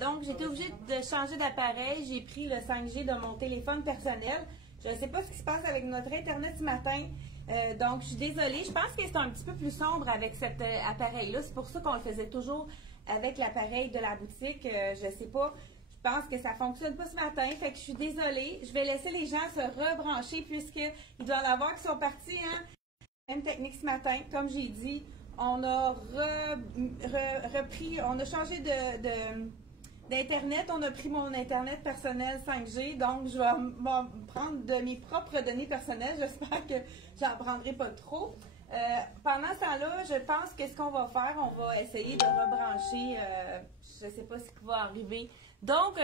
Donc j'étais obligée de changer d'appareil. J'ai pris le 5G de mon téléphone personnel. Je ne sais pas ce qui se passe avec notre Internet ce matin. Donc je suis désolée. Je pense que c'est un petit peu plus sombre avec cet appareil-là. C'est pour ça qu'on le faisait toujours avec l'appareil de la boutique. Je ne sais pas. Je pense que ça ne fonctionne pas ce matin. Fait que je suis désolée. Je vais laisser les gens se rebrancher puisqu'ils doivent en avoir qui sont partis. Hein? Même technique ce matin. Comme j'ai dit, on a repris, on a changé d'Internet. On a pris mon Internet personnel 5G. Donc, je vais m'en prendre de mes propres données personnelles. J'espère que j'en prendrai pas trop. Pendant ce temps-là, je pense que ce qu'on va faire, on va essayer de rebrancher. Je ne sais pas ce qui va arriver. Donc,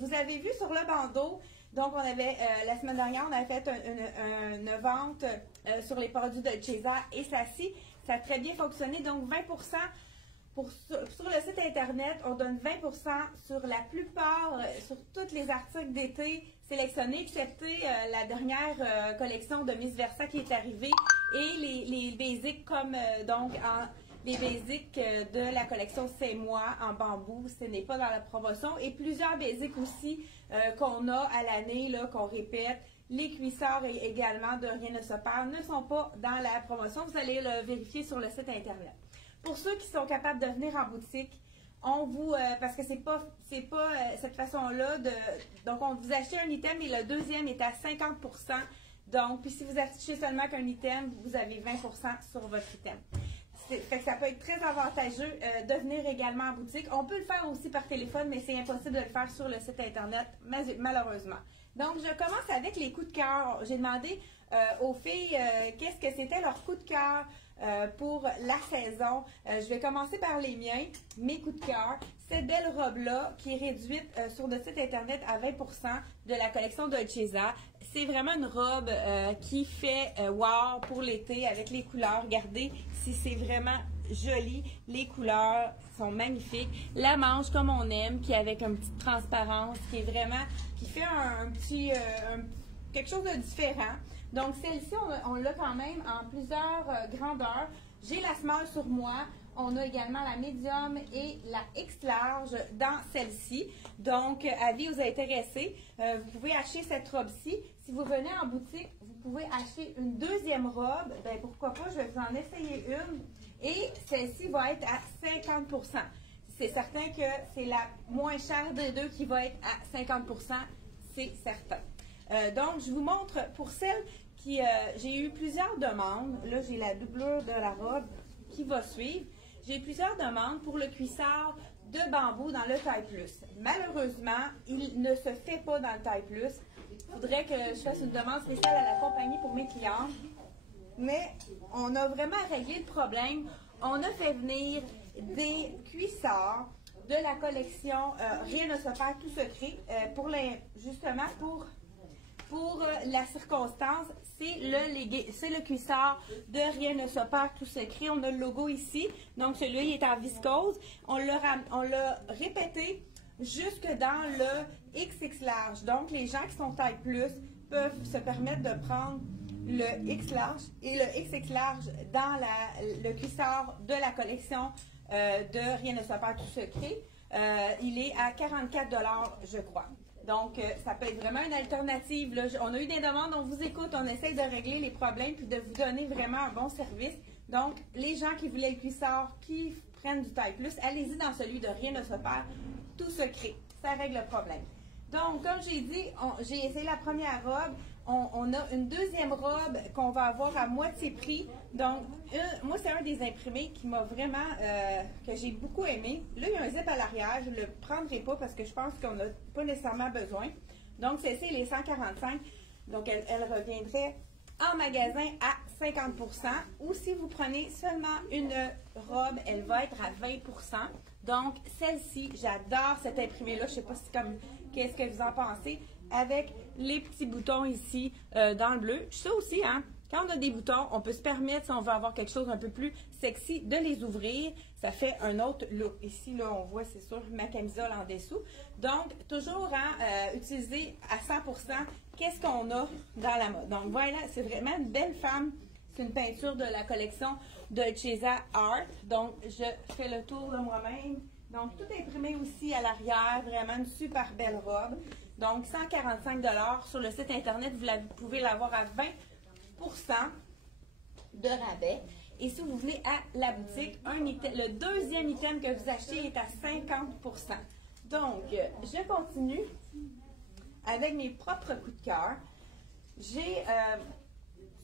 vous avez vu sur le bandeau, donc on avait, la semaine dernière, on avait fait une vente sur les produits de Chesa et Sassy. Ça a très bien fonctionné. Donc, 20 sur le site Internet, on donne 20 sur la plupart, sur tous les articles d'été sélectionnés, excepté la dernière collection de Miss Versa qui est arrivée et les basics comme donc les basics de la collection C'est moi en bambou, ce n'est pas dans la promotion et plusieurs basics aussi qu'on a à l'année, qu'on répète. Les cuissards également de Rien ne se perd ne sont pas dans la promotion. Vous allez le vérifier sur le site Internet. Pour ceux qui sont capables de venir en boutique, on vous, parce que c'est pas cette façon-là, donc on vous achète un item et le deuxième est à 50 %. Donc, puis si vous achetez seulement qu'un item, vous avez 20 % sur votre item. Fait que ça peut être très avantageux de venir également en boutique. On peut le faire aussi par téléphone, mais c'est impossible de le faire sur le site Internet, malheureusement. Donc, je commence avec les coups de cœur. J'ai demandé aux filles qu'est-ce que c'était leur coup de cœur pour la saison. Je vais commencer par les miens, mes coups de cœur. Cette belle robe-là qui est réduite sur le site Internet à 20 % de la collection de Chesa. C'est vraiment une robe qui fait wow pour l'été avec les couleurs. Regardez si c'est vraiment joli. Les couleurs sont magnifiques. La manche comme on aime, qui est avec une petite transparence, qui est vraiment, qui fait un petit, quelque chose de différent. Donc celle-ci, on l'a quand même en plusieurs grandeurs. J'ai la small sur moi. On a également la médium et la X large dans celle-ci. Donc, avis aux intéressés, vous pouvez acheter cette robe-ci. Si vous venez en boutique, vous pouvez acheter une deuxième robe. Ben pourquoi pas, je vais vous en essayer une. Et celle-ci va être à 50 %. C'est certain que c'est la moins chère des deux qui va être à 50 %, c'est certain. Donc, je vous montre pour celle qui... j'ai eu plusieurs demandes. Là, j'ai la doublure de la robe qui va suivre. J'ai plusieurs demandes pour le cuissard de bambou dans le taille plus. Malheureusement, il ne se fait pas dans le taille plus. Il faudrait que je fasse une demande spéciale à la compagnie pour mes clients. Mais on a vraiment réglé le problème. On a fait venir des cuissards de la collection Rien ne se perd, tout se crée, justement pour la circonstance, c'est le cuissard de Rien ne se perd, tout se crée. On a le logo ici. Donc, celui-là, il est en viscose. On l'a répété jusque dans le XX large. Donc, les gens qui sont taille plus peuvent se permettre de prendre le X large et le XX large dans le cuissard de la collection de Rien ne se perd, tout se crée. Il est à 44 $, je crois. Donc, ça peut être vraiment une alternative. Là. On a eu des demandes, on vous écoute, on essaye de régler les problèmes puis de vous donner vraiment un bon service. Donc, les gens qui voulaient le cuissard, qui prennent du taille plus, allez-y dans celui de Rien ne se perd, tout se crée. Ça règle le problème. Donc, comme j'ai dit, j'ai essayé la première robe. On a une deuxième robe qu'on va avoir à moitié prix. Donc, moi, c'est un des imprimés qui m'a vraiment, que j'ai beaucoup aimé. Là, il y a un zip à l'arrière. Je ne le prendrai pas parce que je pense qu'on n'a pas nécessairement besoin. Donc, celle-ci, elle est 145. Donc, elle reviendrait en magasin à 50 %. Ou si vous prenez seulement une robe, elle va être à 20 %. Donc, celle-ci, j'adore cette imprimée-là. Je ne sais pas qu'est-ce que vous en pensez. Avec les petits boutons ici dans le bleu. Ça aussi, hein, quand on a des boutons, on peut se permettre, si on veut avoir quelque chose un peu plus sexy, de les ouvrir. Ça fait un autre look. Ici, là, on voit, c'est sûr, ma camisole en dessous. Donc, toujours utiliser à 100 % qu'est-ce qu'on a dans la mode. Donc, voilà, c'est vraiment une belle femme. C'est une peinture de la collection de Chesa Art. Donc, je fais le tour de moi-même. Donc, tout imprimé aussi à l'arrière, vraiment une super belle robe. Donc, 145 $ sur le site Internet, vous pouvez l'avoir à 20 % de rabais. Et si vous venez à la boutique, le deuxième item que vous achetez est à 50 %. Donc, je continue avec mes propres coups de cœur. J'ai,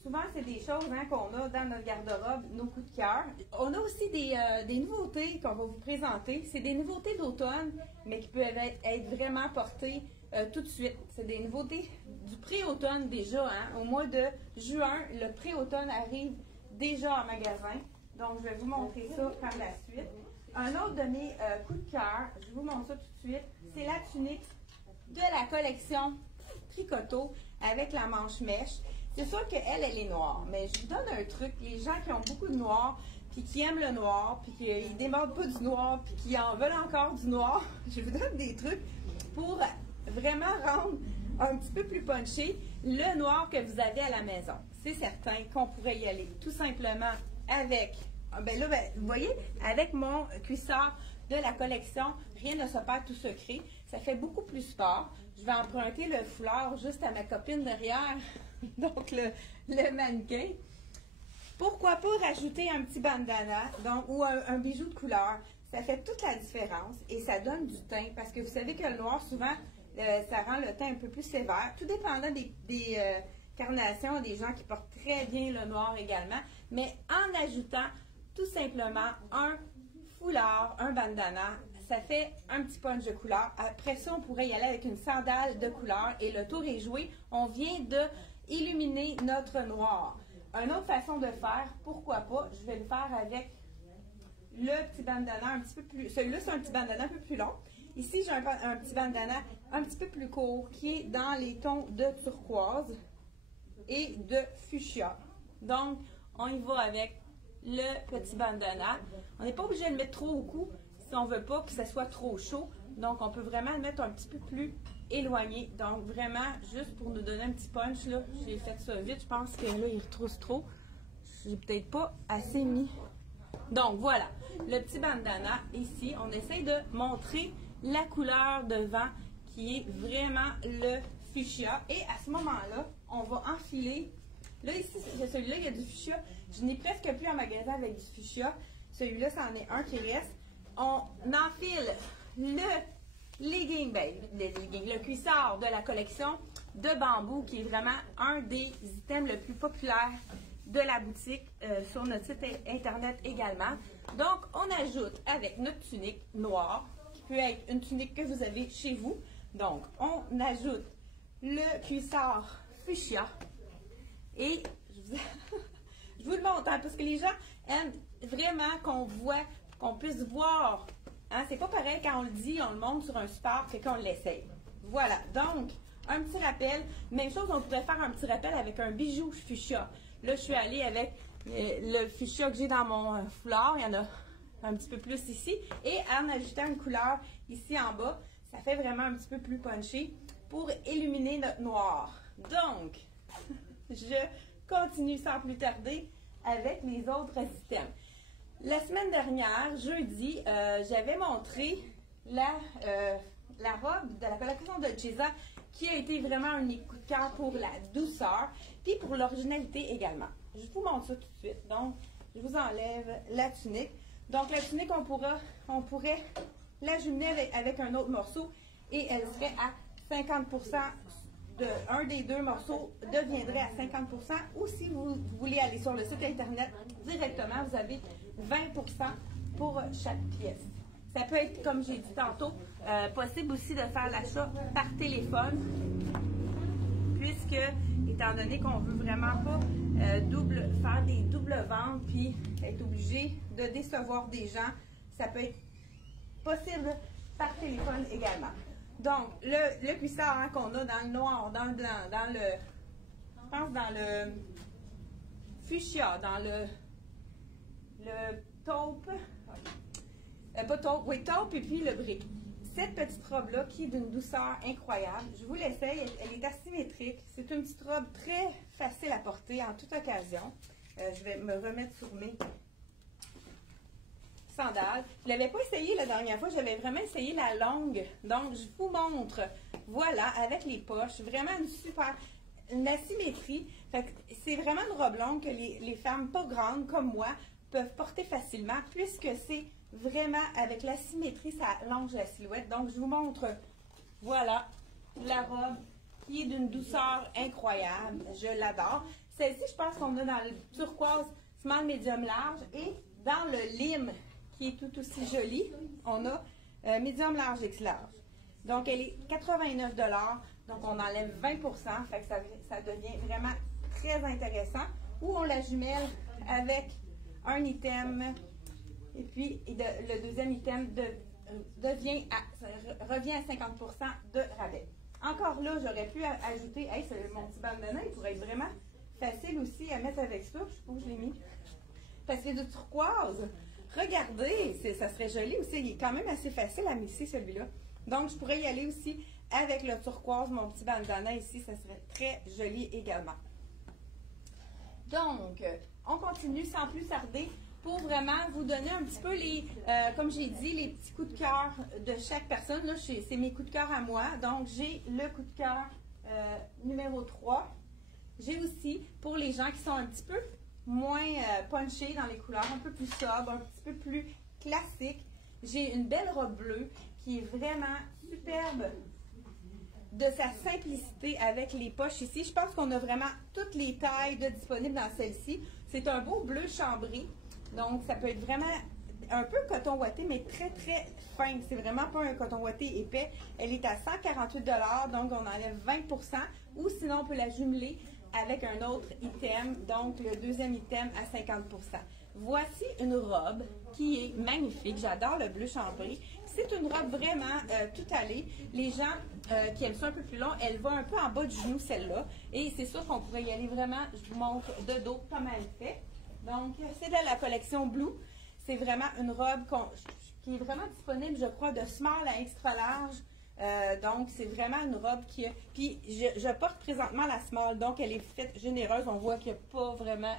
souvent, c'est des choses qu'on a dans notre garde-robe, nos coups de cœur. On a aussi des nouveautés qu'on va vous présenter. C'est des nouveautés d'automne, mais qui peuvent être vraiment portées tout de suite. C'est des nouveautés du pré-automne déjà. Au mois de juin, le pré-automne arrive déjà en magasin. Donc, je vais vous montrer ça par la suite. Un autre de mes coups de cœur, je vous montre ça tout de suite, c'est la tunique de la collection Tricoto avec la manche mèche. C'est sûr qu'elle est noire, mais je vous donne un truc. Les gens qui ont beaucoup de noir, puis qui aiment le noir, puis qui ne démordent pas du noir, puis qui en veulent encore du noir, je vous donne des trucs pour vraiment rendre un petit peu plus punché le noir que vous avez à la maison. C'est certain qu'on pourrait y aller tout simplement avec, vous voyez, avec mon cuissard de la collection, rien ne se perd tout secret. Ça fait beaucoup plus sport. Je vais emprunter le foulard juste à ma copine derrière, donc le mannequin. Pourquoi pas rajouter un petit bandana ou un bijou de couleur? Ça fait toute la différence et ça donne du teint parce que vous savez que le noir, souvent, ça rend le teint un peu plus sévère. Tout dépendant des carnations, des gens qui portent très bien le noir également, mais en ajoutant tout simplement un foulard, un bandana, ça fait un petit punch de couleur. Après ça, on pourrait y aller avec une sandale de couleur et le tour est joué. On vient de illuminer notre noir. Une autre façon de faire, pourquoi pas, je vais le faire avec le petit bandana un petit peu plus... Celui-là, c'est un petit bandana un peu plus long. Ici, j'ai un petit bandana un petit peu plus court qui est dans les tons de turquoise et de fuchsia. Donc, on y va avec le petit bandana. On n'est pas obligé de le mettre trop au cou si on ne veut pas que ça soit trop chaud. Donc, on peut vraiment le mettre un petit peu plus éloigné. Donc, vraiment, juste pour nous donner un petit punch, là, j'ai fait ça vite. Je pense que là, il retrousse trop. J'ai peut-être pas assez mis. Donc, voilà. Le petit bandana, ici, on essaye de montrer la couleur devant qui est vraiment le fuchsia. Et à ce moment-là, on va enfiler. Là, ici, celui-là, il y a du fuchsia. Je n'ai presque plus en magasin avec du fuchsia. Celui-là, c'en est un qui reste. On enfile le cuissard de la collection de bambou, qui est vraiment un des items le plus populaires de la boutique sur notre site Internet également. Donc, on ajoute avec notre tunique noire, qui peut être une tunique que vous avez chez vous. Donc, on ajoute le cuissard fuchsia. Et je vous le montre, parce que les gens aiment vraiment qu'on puisse voir. C'est pas pareil quand on le dit, on le montre sur un support, que quand on l'essaye. Voilà, donc, un petit rappel. Même chose, on pourrait faire un petit rappel avec un bijou fuchsia. Là, je suis allée avec le fuchsia que j'ai dans mon foulard. Il y en a un petit peu plus ici. Et en ajoutant une couleur ici en bas, ça fait vraiment un petit peu plus punché pour illuminer notre noir. Donc, je continue sans plus tarder avec les autres items. La semaine dernière, jeudi, j'avais montré la robe de la collection de Dolcezza qui a été vraiment un coup de cœur pour la douceur puis pour l'originalité également. Je vous montre ça tout de suite. Donc, je vous enlève la tunique. Donc, la tunique, on pourrait la jumeler avec un autre morceau et elle serait à 50 %. Un des deux morceaux deviendrait à 50 %. Ou si vous voulez aller sur le site Internet directement, vous avez 20 % pour chaque pièce. Ça peut être, comme j'ai dit tantôt, possible aussi de faire l'achat par téléphone, puisque, étant donné qu'on ne veut vraiment pas faire des doubles ventes puis être obligé de décevoir des gens, ça peut être possible par téléphone également. Donc, le cuissard qu'on a dans le noir, dans le blanc, je pense dans le fuchsia, dans le taupe, pas taupe, oui, taupe et puis le brick. Cette petite robe-là qui est d'une douceur incroyable, je vous l'essaye, elle est asymétrique. C'est une petite robe très facile à porter en toute occasion. Je vais me remettre sur mes sandales. Je ne l'avais pas essayé la dernière fois, j'avais vraiment essayé la longue. Donc, je vous montre, voilà, avec les poches, vraiment une asymétrie. C'est vraiment une robe longue que les femmes pas grandes comme moi peuvent porter facilement puisque c'est vraiment avec la symétrie, ça allonge la silhouette. Donc, je vous montre, voilà, la robe qui est d'une douceur incroyable. Je l'adore. Celle-ci, je pense qu'on a dans le turquoise small, medium, large. Et dans le lime, qui est tout aussi joli, on a medium, large, X large. Donc, elle est 89 $. Donc, on enlève 20 fait que ça devient vraiment très intéressant. Ou on la jumelle avec un item. Et puis, le deuxième item revient à 50 de rabais. Encore là, j'aurais pu ajouter, hey, mon petit bandana, il pourrait être vraiment facile aussi à mettre avec ça. Je sais pas où je l'ai mis. Parce que c'est du turquoise. Regardez, ça serait joli aussi. Il est quand même assez facile à mixer celui-là. Donc, je pourrais y aller aussi avec le turquoise, mon petit bandana ici. Ça serait très joli également. Donc, on continue sans plus tarder pour vraiment vous donner un petit peu comme j'ai dit, les petits coups de cœur de chaque personne. Là, c'est mes coups de cœur à moi. Donc, j'ai le coup de cœur numéro 3. J'ai aussi, pour les gens qui sont un petit peu moins punchés dans les couleurs, un peu plus sobres, un petit peu plus classiques, j'ai une belle robe bleue qui est vraiment superbe de sa simplicité avec les poches ici. Je pense qu'on a vraiment toutes les tailles disponibles dans celle-ci. C'est un beau bleu chambré. Donc, ça peut être vraiment un peu coton ouaté, mais très, très fin. C'est vraiment pas un coton ouaté épais. Elle est à 148 $, donc on enlève 20 ou sinon, on peut la jumeler avec un autre item, donc le deuxième item à 50 Voici une robe qui est magnifique. J'adore le bleu chambré. C'est une robe vraiment tout allée. Les gens qui aiment ça un peu plus long, elle va un peu en bas du genou, celle-là. Et c'est sûr qu'on pourrait y aller vraiment, je vous montre de dos comme elle fait. Donc, c'est de la collection Blue. C'est vraiment une robe qui est vraiment disponible, je crois, de small à extra large. Donc, c'est vraiment une robe qui a... Puis, je porte présentement la small, donc elle est faite généreuse. On voit qu'il n'y a pas vraiment...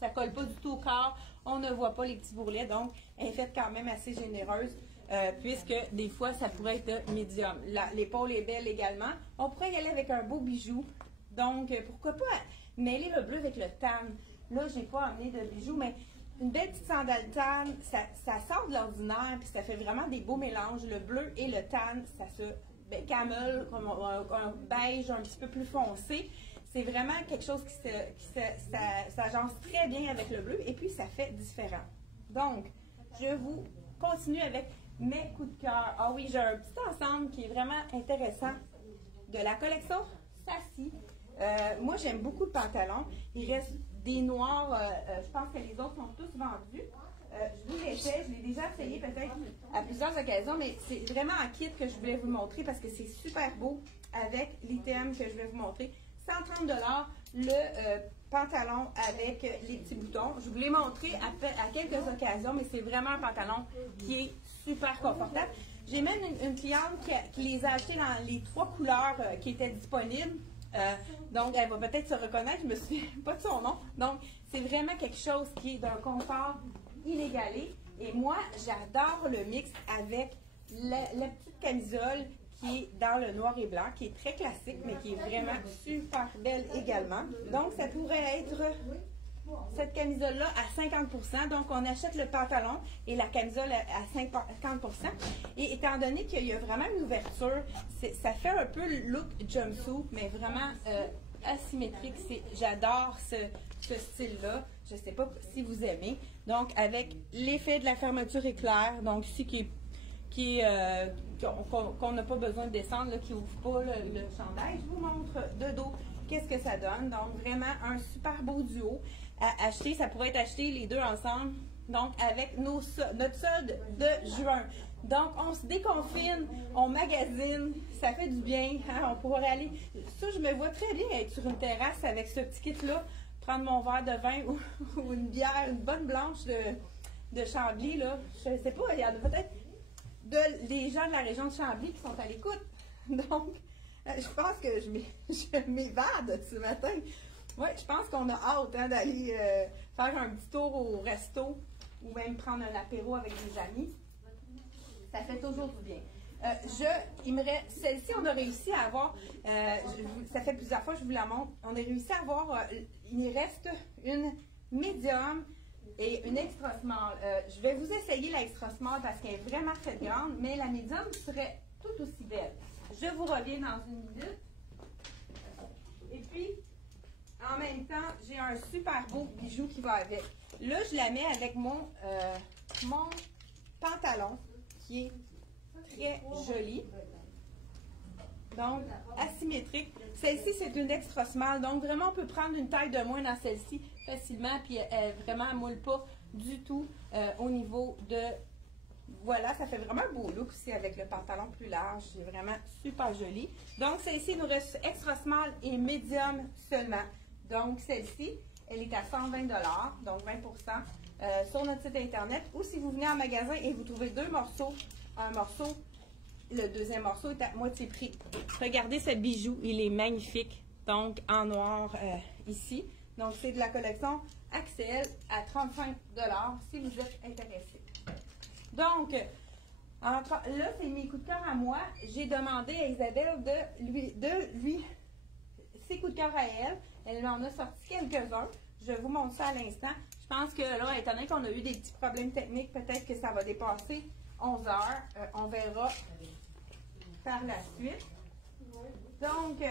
Ça colle pas du tout au corps. On ne voit pas les petits bourrelets, donc elle est faite quand même assez généreuse, puisque des fois, ça pourrait être médium. L'épaule est belle également. On pourrait y aller avec un beau bijou. Donc, pourquoi pas mêler le bleu avec le tan. Là, je n'ai pas amené de bijoux, mais une belle petite sandale tan, ça sort de l'ordinaire, puis ça fait vraiment des beaux mélanges. Le bleu et le tan, ça se camel, comme un beige un petit peu plus foncé. C'est vraiment quelque chose qui s'agence très bien avec le bleu, et puis ça fait différent. Donc, je vous continue avec mes coups de cœur. Ah oui, j'ai un petit ensemble qui est vraiment intéressant de la collection Sassy. Moi, j'aime beaucoup le pantalon. Il reste des noirs, je pense que les autres sont tous vendus. Je vous l'essaie, je l'ai déjà essayé peut-être à plusieurs occasions, mais c'est vraiment un kit que je voulais vous montrer parce que c'est super beau avec l'item que je vais vous montrer. 130 $, le pantalon avec les petits boutons. Je vous l'ai montré à quelques occasions, mais c'est vraiment un pantalon qui est super confortable. J'ai même une cliente qui les a achetés dans les 3 couleurs qui étaient disponibles. Donc, elle va peut-être se reconnaître, je ne me souviens pas de son nom. Donc, c'est vraiment quelque chose qui est d'un confort inégalé. Et moi, j'adore le mix avec la petite camisole qui est dans le noir et blanc, qui est très classique, mais qui est vraiment super belle également. Donc, ça pourrait être cette camisole-là à 50 Donc, on achète le pantalon et la camisole à 50 Et étant donné qu'il y a vraiment une ouverture, ça fait un peu le look jumpsuit, mais vraiment asymétrique. J'adore ce style-là. Je ne sais pas si vous aimez. Donc, avec l'effet de la fermeture éclair, donc ici qu'on n'a pas besoin de descendre, là, qui n'ouvre pas le chandail. Je vous montre de dos qu'est-ce que ça donne. Donc, vraiment un super beau duo à acheter. Ça pourrait être acheté les deux ensemble. Donc, avec notre solde de juin. Donc, on se déconfine, on magasine, ça fait du bien. Hein? On pourrait aller... Ça, je me vois très bien être sur une terrasse avec ce petit kit-là, prendre mon verre de vin ou une bière, une bonne blanche de Chambly. Là. Je ne sais pas, il y en a peut-être des gens de la région de Chambly qui sont à l'écoute. Donc, je pense que je m'évade ce matin. Oui, je pense qu'on a hâte d'aller faire un petit tour au resto ou même prendre un apéro avec des amis. Ça fait toujours du bien. Celle-ci, on a réussi à avoir, ça fait plusieurs fois que je vous la montre, on a réussi à avoir, il reste une médium et une extra small. Je vais vous essayer la extra small parce qu'elle est vraiment très grande, mais la médium serait tout aussi belle. Je vous reviens dans une minute. Et puis, en même temps, j'ai un super beau bijou qui va avec. Là, je la mets avec mon pantalon qui est très joli. Donc, asymétrique. Celle-ci, c'est une extra small. Donc, vraiment, on peut prendre une taille de moins dans celle-ci facilement. Puis, elle vraiment ne moule pas du tout au niveau de... Voilà, ça fait vraiment un beau look aussi avec le pantalon plus large. C'est vraiment super joli. Donc, celle-ci, il nous reste extra small et medium seulement. Donc, celle-ci, elle est à 120 $, donc 20 sur notre site Internet. Ou si vous venez en magasin et vous trouvez deux morceaux, un morceau, le deuxième morceau est à moitié prix. Regardez ce bijou, il est magnifique. Donc, en noir ici. Donc, c'est de la collection Axel à 35 $ si vous êtes intéressé. Donc, là, c'est mes coups de cœur à moi. J'ai demandé à Isabelle de lui ses coups de cœur à elle. Elle en a sorti quelques-uns. Je vous montre ça à l'instant. Je pense que là, étant donné qu'on a eu des petits problèmes techniques, peut-être que ça va dépasser 11 heures. On verra par la suite. Donc,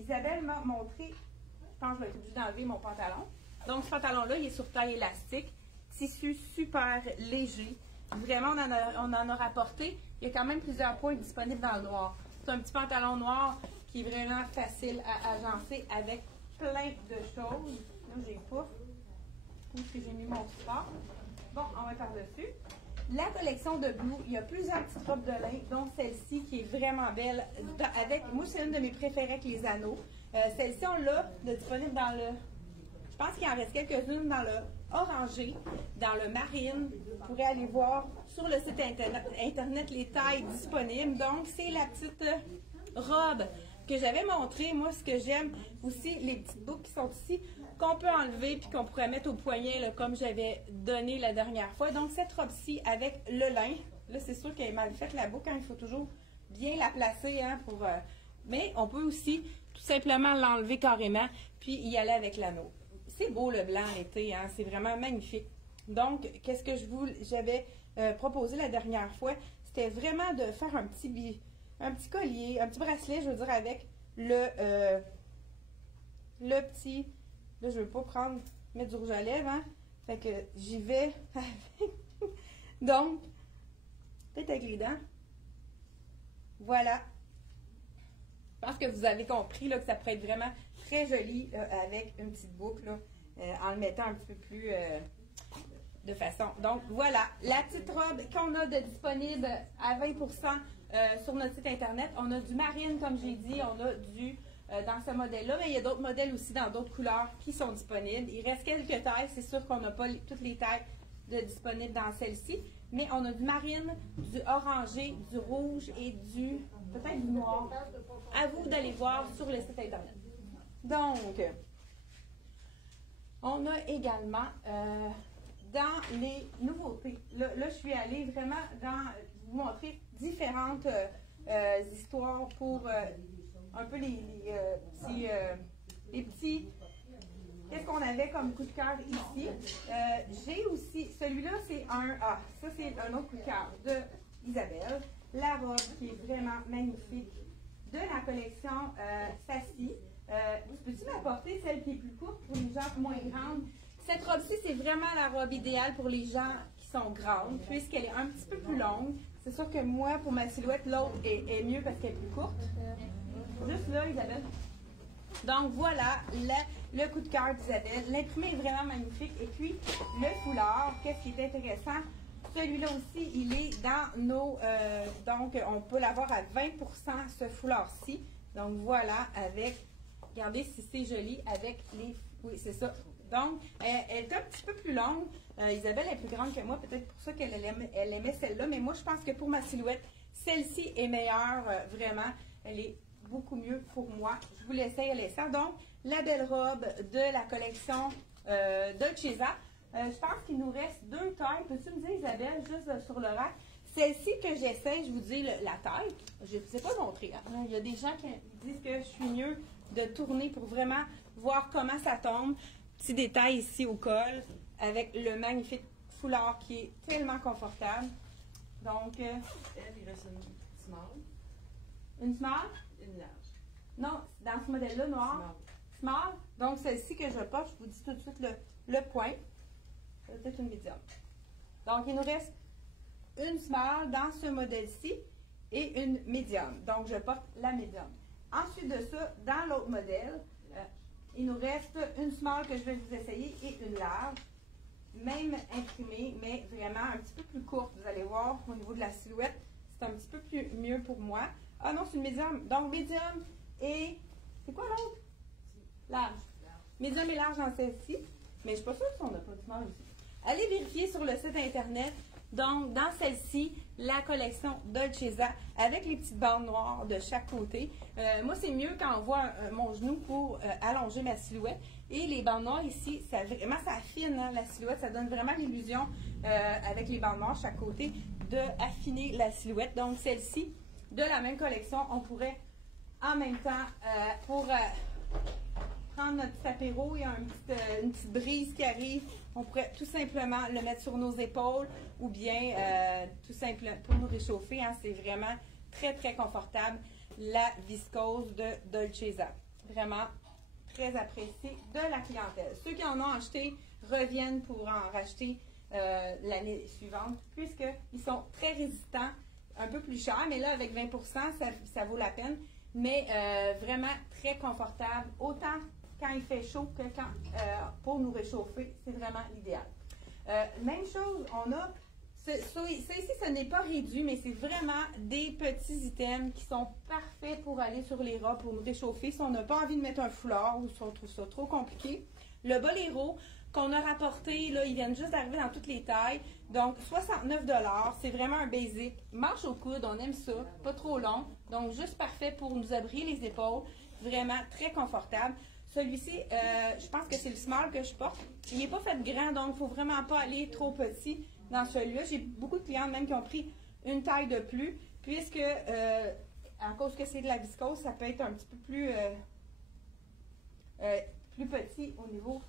Isabelle m'a montré, je pense que je vais être obligée d'enlever mon pantalon. Donc, ce pantalon-là, il est sur taille élastique. Tissu super léger. Vraiment, on en a rapporté. Il y a quand même plusieurs points disponibles dans le noir. C'est un petit pantalon noir qui est vraiment facile à agencer avec plein de choses. Là, j'ai pas où est-ce que j'ai mis mon support. Bon, on va par-dessus. La collection de Blue, il y a plusieurs petites robes de lin, dont celle-ci qui est vraiment belle. Moi, c'est une de mes préférées avec les anneaux. Celle-ci, on l'a disponible dans le... Je pense qu'il en reste quelques-unes dans le orangé, dans le marine. Vous pourrez aller voir sur le site Internet les tailles disponibles. Donc, c'est la petite robe que j'avais montrée. Moi, ce que j'aime aussi, les petites boucles qui sont ici, qu'on peut enlever puis qu'on pourrait mettre au poignet, là, comme j'avais donné la dernière fois. Donc, cette robe-ci avec le lin. Là, c'est sûr qu'elle est mal faite, la boucle. Hein, il faut toujours bien la placer. Hein, mais on peut aussi tout simplement l'enlever carrément puis y aller avec l'anneau. C'est beau le blanc l'été, hein? C'est vraiment magnifique. Donc, qu'est-ce que j'avais proposé la dernière fois? C'était vraiment de faire un petit collier, un petit bracelet, je veux dire, avec le petit... Là, je ne veux pas mettre du rouge à lèvres, hein? Fait que j'y vais avec... Donc, peut-être avec les dents. Voilà. Je pense que vous avez compris là, que ça pourrait être vraiment très joli avec une petite boucle, là, en le mettant un petit peu plus de façon. Donc, voilà, la petite robe qu'on a de disponible à 20 sur notre site Internet. On a du marine, comme j'ai dit, on a du dans ce modèle-là, mais il y a d'autres modèles aussi dans d'autres couleurs qui sont disponibles. Il reste quelques tailles, c'est sûr qu'on n'a pas toutes les tailles disponibles dans celle-ci, mais on a du marine, du orangé, du rouge et peut-être du noir. À vous d'aller voir sur le site Internet. Donc, on a également dans les nouveautés, là, je suis allée vraiment vous montrer différentes histoires pour un peu les petits, qu'est-ce qu'on avait comme coup de cœur ici. J'ai aussi, celui-là, c'est ça c'est un autre coup de cœur de Isabelle. La robe qui est vraiment magnifique de la collection Sassy. Peux-tu m'apporter celle qui est plus courte pour les gens moins grandes? Cette robe-ci, c'est vraiment la robe idéale pour les gens qui sont grandes, puisqu'elle est un petit peu plus longue. C'est sûr que moi, pour ma silhouette, l'autre est mieux parce qu'elle est plus courte. Juste là, Isabelle. Donc voilà, le coup de cœur d'Isabelle. L'imprimé est vraiment magnifique. Et puis, le foulard, qu'est-ce qui est intéressant? Celui-là aussi, il est dans nos... donc, on peut l'avoir à 20 ce foulard-ci. Donc voilà, avec... Regardez si c'est joli avec les... Oui, c'est ça. Donc, elle est un petit peu plus longue. Isabelle est plus grande que moi, peut-être pour ça qu'elle aimait celle-là. Mais moi, je pense que pour ma silhouette, celle-ci est meilleure, vraiment. Elle est beaucoup mieux pour moi. Je vous l'essaye à l'essai. Donc, la belle robe de la collection Dolce Vita. Je pense qu'il nous reste 2 tailles. Peux-tu me dire, Isabelle, juste sur le rack? Celle-ci que j'essaie, je vous dis la taille. Je ne vous ai pas montré. Hein? Il y a des gens qui disent que je suis mieux de tourner pour vraiment voir comment ça tombe. Petit détail ici au col avec le magnifique foulard qui est tellement confortable. Donc, il reste une small. Une small? Une large. Non, dans ce modèle-là, noir. Small. Donc, celle-ci que je porte, je vous dis tout de suite le point. C'est peut-être une médium. Donc, il nous reste une small dans ce modèle-ci et une médium. Donc, je porte la médium. Ensuite de ça, dans l'autre modèle, il nous reste une small que je vais vous essayer et une large. Même imprimée, mais vraiment un petit peu plus courte. Vous allez voir, au niveau de la silhouette, c'est un petit peu plus mieux pour moi. Ah non, c'est une médium. Donc, médium et... C'est quoi l'autre? Large. Médium et large dans celle-ci. Mais je ne suis pas sûre qu'on n'a pas de small ici. Allez vérifier sur le site Internet. Donc, dans celle-ci, la collection Dolcezza avec les petites bandes noires de chaque côté. Moi, c'est mieux quand on voit mon genou pour allonger ma silhouette. Et les bandes noires ici, ça affine hein, la silhouette. Ça donne vraiment l'illusion avec les bandes noires chaque côté d'affiner la silhouette. Donc, celle-ci, de la même collection, on pourrait en même temps, pour prendre notre petit apéro, il y a une petite brise qui arrive. On pourrait tout simplement le mettre sur nos épaules ou bien tout simplement pour nous réchauffer. Hein, c'est vraiment très, très confortable. La viscose de Dolcezza. Vraiment très appréciée de la clientèle. Ceux qui en ont acheté reviennent pour en racheter l'année suivante puisqu'ils sont très résistants, un peu plus chers. Mais là, avec 20 ça vaut la peine. Mais vraiment très confortable. Autant quand il fait chaud que quand, pour nous réchauffer, c'est vraiment l'idéal. Même chose, on a, ça ici, ce n'est pas réduit, mais c'est vraiment des petits items qui sont parfaits pour aller sur les robes, pour nous réchauffer. Si on n'a pas envie de mettre un foulard ou si on trouve ça trop compliqué. Le boléro qu'on a rapporté, là, ils viennent juste d'arriver dans toutes les tailles. Donc, 69 $, c'est vraiment un basic. Marche au coude, on aime ça, pas trop long. Donc, juste parfait pour nous abriter les épaules. Vraiment très confortable. Celui-ci, je pense que c'est le small que je porte. Il n'est pas fait grand, donc il ne faut vraiment pas aller trop petit dans celui-là. J'ai beaucoup de clientes même qui ont pris une taille de plus, puisque à cause que c'est de la viscose, ça peut être un petit peu plus petit au niveau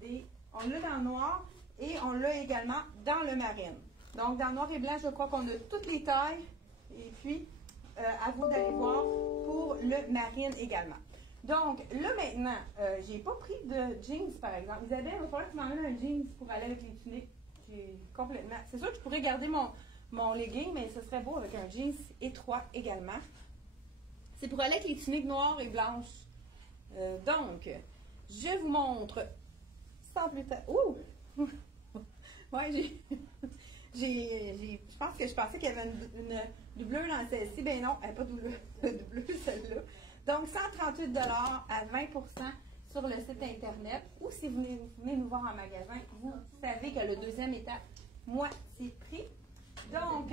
des... On l'a dans le noir et on l'a également dans le marine. Donc, dans le noir et blanc, je crois qu'on a toutes les tailles. Et puis, à vous d'aller voir pour le marine également. Donc, là maintenant, j'ai pas pris de jeans, par exemple. Isabelle, il va falloir que tu m'emmènes un jeans pour aller avec les tuniques. Complètement. C'est sûr que je pourrais garder mon legging, mais ce serait beau avec un jeans étroit également. C'est pour aller avec les tuniques noires et blanches. Donc, je vous montre sans plus tard. Ouh! Ouais, je pense que je pensais qu'il y avait du bleu dans celle-ci. Ben non, elle n'a pas de bleu, celle-là. Donc, 138 $ à 20 % sur le site Internet. Ou si vous venez nous voir en magasin, vous savez que le deuxième est à moitié prix. Donc,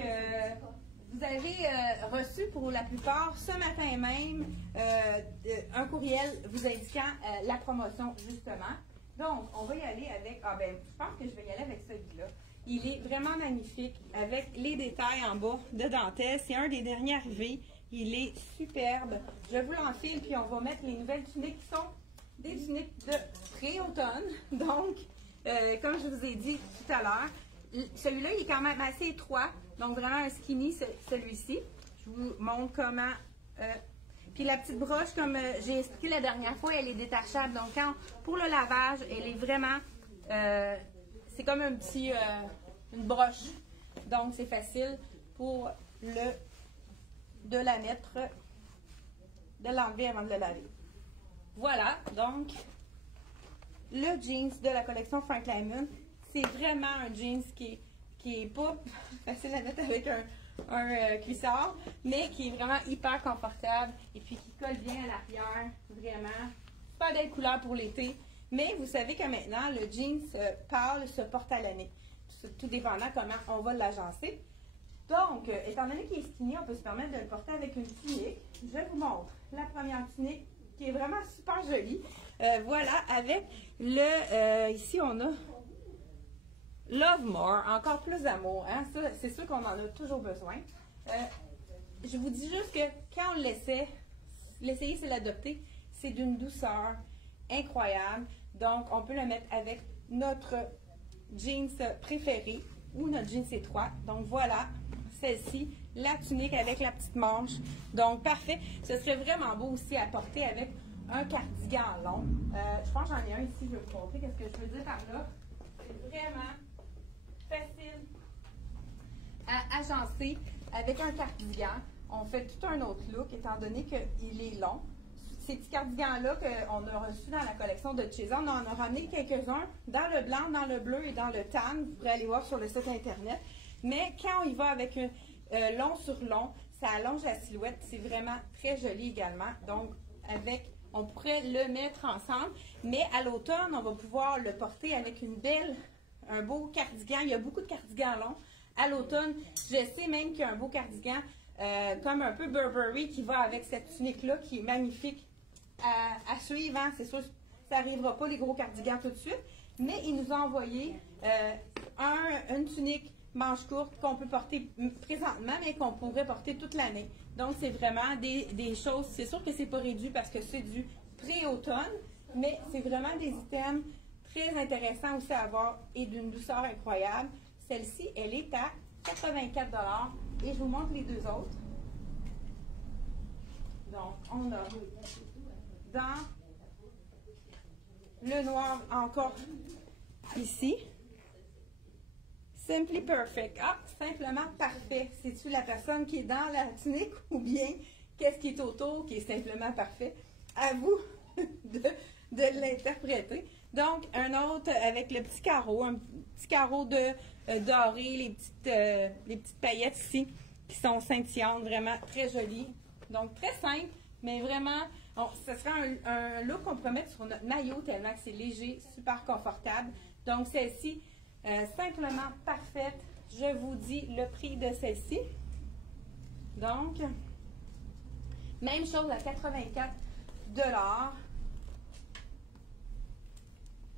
vous avez reçu pour la plupart ce matin même un courriel vous indiquant la promotion, justement. Donc, on va y aller avec... Ah ben, je pense que je vais y aller avec celui-là. Il est vraiment magnifique avec les détails en bas de dentelle. C'est un des derniers arrivés. Il est superbe. Je vous l'enfile, puis on va mettre les nouvelles tuniques qui sont des tuniques de pré-automne. Donc, comme je vous ai dit tout à l'heure, celui-là, il est quand même assez étroit. Donc, vraiment un skinny, celui-ci. Je vous montre comment... puis la petite broche, comme j'ai expliqué la dernière fois, elle est détachable. Donc, pour le lavage, elle est vraiment... c'est comme un petit... une broche. Donc, c'est facile pour de la mettre, de l'enlever avant de le laver. Voilà, donc, le jeans de la collection Frank Lyman, c'est vraiment un jeans qui est pas facile à mettre avec un cuissard, mais qui est vraiment hyper confortable et puis qui colle bien à l'arrière, vraiment. Pas belle couleur pour l'été, mais vous savez que maintenant, le jeans pâle se porte à l'année. Tout dépendant comment on va l'agencer. Donc, étant donné qu'il est skinny, on peut se permettre de le porter avec une tunique. Je vous montre la première tunique qui est vraiment super jolie. Voilà, avec le... ici, on a love more, encore plus d'amour. Hein? Ça, c'est sûr qu'on en a toujours besoin. Je vous dis juste que quand on l'essaie, l'essayer, c'est l'adopter. C'est d'une douceur incroyable. Donc, on peut le mettre avec notre jeans préféré ou notre jeans étroit. Donc, voilà, celle-ci, la tunique avec la petite manche. Donc, parfait. Ce serait vraiment beau aussi à porter avec un cardigan long. Je pense que j'en ai un ici, je vais vous montrer qu'est-ce que je veux dire par là. C'est vraiment facile à agencer avec un cardigan. On fait tout un autre look étant donné qu'il est long. Ces petits cardigans-là qu'on a reçus dans la collection de Chesa, on en a ramené quelques-uns dans le blanc, dans le bleu et dans le tan. Vous pourrez aller voir sur le site internet. Mais quand on y va avec un long sur long, ça allonge la silhouette. C'est vraiment très joli également. Donc, on pourrait le mettre ensemble. Mais à l'automne, on va pouvoir le porter avec un beau cardigan. Il y a beaucoup de cardigans longs. À l'automne, je sais même qu'il y a un beau cardigan comme un peu Burberry qui va avec cette tunique-là qui est magnifique à suivre. Hein. C'est sûr, ça n'arrivera pas les gros cardigans tout de suite. Mais il nous a envoyé une tunique manche courte qu'on peut porter présentement, mais qu'on pourrait porter toute l'année. Donc, c'est vraiment des choses, c'est sûr que c'est pas réduit parce que c'est du pré-automne, mais c'est vraiment des items très intéressants aussi à avoir et d'une douceur incroyable. Celle-ci, elle est à 84 $. Et je vous montre les deux autres. Donc, on a dans le noir encore ici. Simply Perfect. Ah, simplement parfait. C'est-tu la personne qui est dans la tunique ou bien qu'est-ce qui est autour qui est simplement parfait? À vous de l'interpréter. Donc, un autre avec le petit carreau, un petit carreau doré, les petites paillettes ici qui sont scintillantes, vraiment très jolies. Donc, très simple, mais vraiment, ce serait un look qu'on pourrait mettre sur notre maillot tellement que c'est léger, super confortable. Donc, celle-ci, simplement parfaite. Je vous dis le prix de celle-ci. Donc, même chose à 84 $.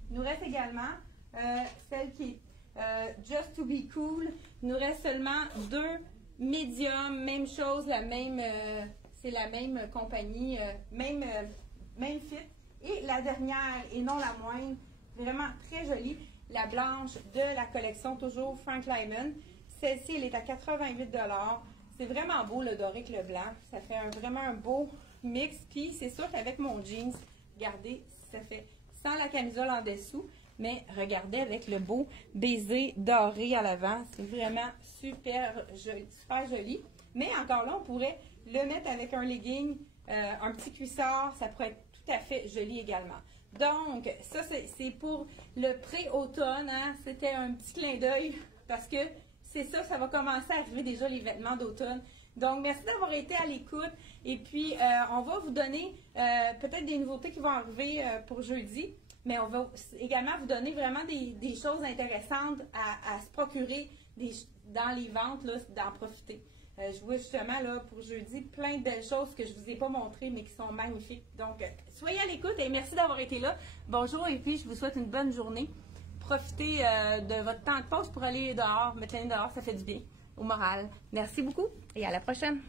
Il nous reste également celle qui est Just to be Cool. Il nous reste seulement 2 médiums, même chose, c'est la même compagnie, même fit. Et la dernière, et non la moindre, vraiment très jolie, la blanche de la collection, toujours Frank Lyman. Celle-ci, elle est à 88 $. C'est vraiment beau le doré avec le blanc. Ça fait vraiment un beau mix. Puis c'est sûr qu'avec mon jeans, regardez, ça fait sans la camisole en dessous, mais regardez avec le beau baiser doré à l'avant. C'est vraiment super joli. Mais encore là, on pourrait le mettre avec un legging, un petit cuissard. Ça pourrait être tout à fait joli également. Donc, ça, c'est pour le pré-automne. Hein? C'était un petit clin d'œil parce que c'est ça, ça va commencer à arriver déjà les vêtements d'automne. Donc, merci d'avoir été à l'écoute. Et puis, on va vous donner peut-être des nouveautés qui vont arriver pour jeudi. Mais on va également vous donner vraiment des choses intéressantes à se procurer dans les ventes, d'en profiter. Je vois justement là pour jeudi plein de belles choses que je ne vous ai pas montrées mais qui sont magnifiques. Donc, soyez à l'écoute et merci d'avoir été là. Bonjour et puis je vous souhaite une bonne journée. Profitez de votre temps de pause pour aller dehors, mettre l'année dehors, ça fait du bien au moral. Merci beaucoup et à la prochaine.